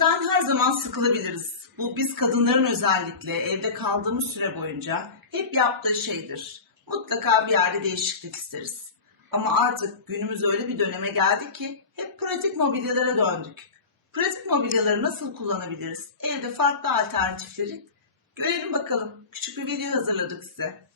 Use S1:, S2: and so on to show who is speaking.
S1: Evimizden her zaman sıkılabiliriz. Bu biz kadınların özellikle evde kaldığımız süre boyunca hep yaptığı şeydir. Mutlaka bir yerde değişiklik isteriz. Ama artık günümüz öyle bir döneme geldi ki hep pratik mobilyalara döndük. Pratik mobilyaları nasıl kullanabiliriz? Evde farklı alternatifleri görelim bakalım. Küçük bir video hazırladık size.